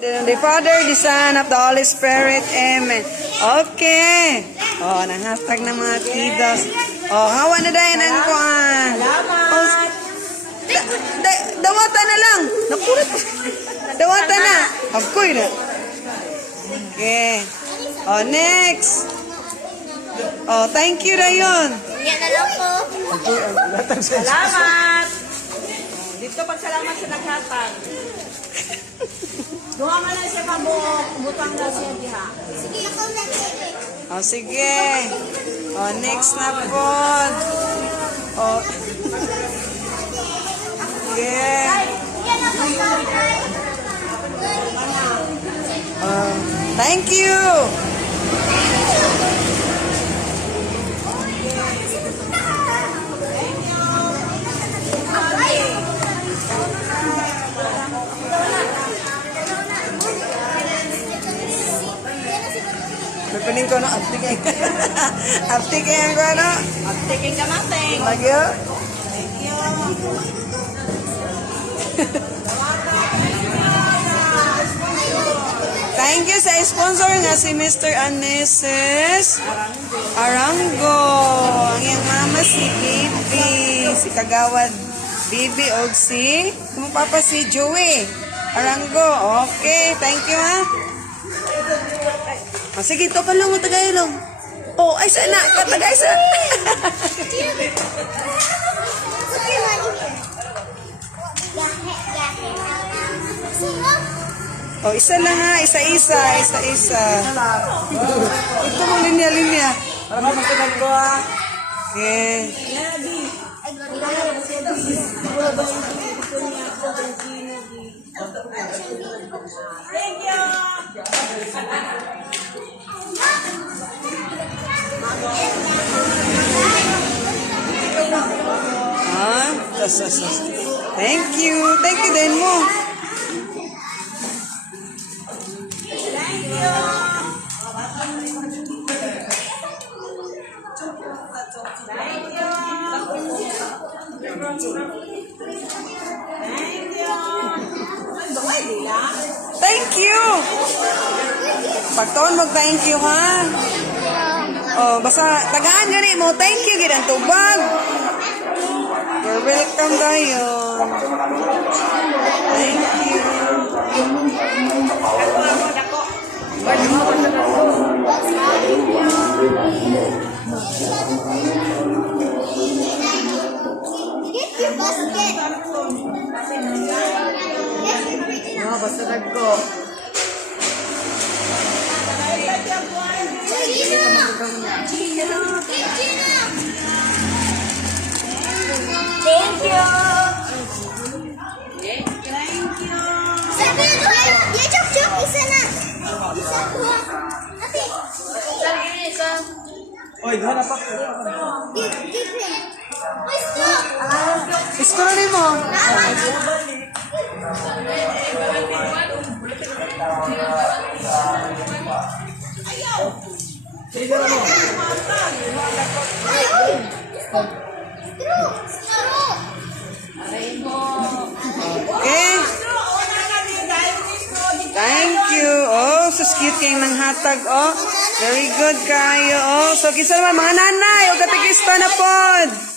The Father, the Son, of the Holy Spirit. Amen. Okay. Oh, nang hashtag ng mga kiddos. Oh, hawa na dahil ang kuhan. Salamat! Dawata na lang. Nakulit pa. Dawata na. Akoy na. Okay. Oh, next. Oh, thank you, Rayon. Yan na lang po. Salamat! Dito pagsalamat sa naghatag. Duha man na siya pabuok, butang na siya diha. Sige, ako na sige. Oh, sige. Oh, next na po. Oh. Sige. Oh, thank you. Pipiling ko na aptik eh. Aptik eh ang ko ano. Taking kamating. Lagi oh. Thank you. Thank you sa sponsor nga si Mr. and Mrs. Arango. Ang iyang mama si Bibi. Si Kagawad Bibi o si papa si Joey Arango. Okay, thank you ha. Oh, sige, ito ka lang, tagay lang. Oh, ay sana, katagay sa. Oh, isa lang ha, isa-isa. Ito mo, linya-linya. Para mapagkagan ko ha. Okay. Thank you! Ah, thank you din mo. Thank you. Pagtuon mag-thank you ha. Oh, basta tagaan gani mo. Thank you gid ang tubag. You're welcome tayo. Thank you. Get your basket. No, basta nagko. Thank you. Sabi na doon. Ya, chok. Isa na. Isa, dua. Ate. Oy, duha na pa. Give him. Oy, stop. Isko na mo. Okay. Thank you. Oh, so cute kayong nang hatag. Oh, very good kayo. Oh, so kisa naman mga nanay. O katikista na pod.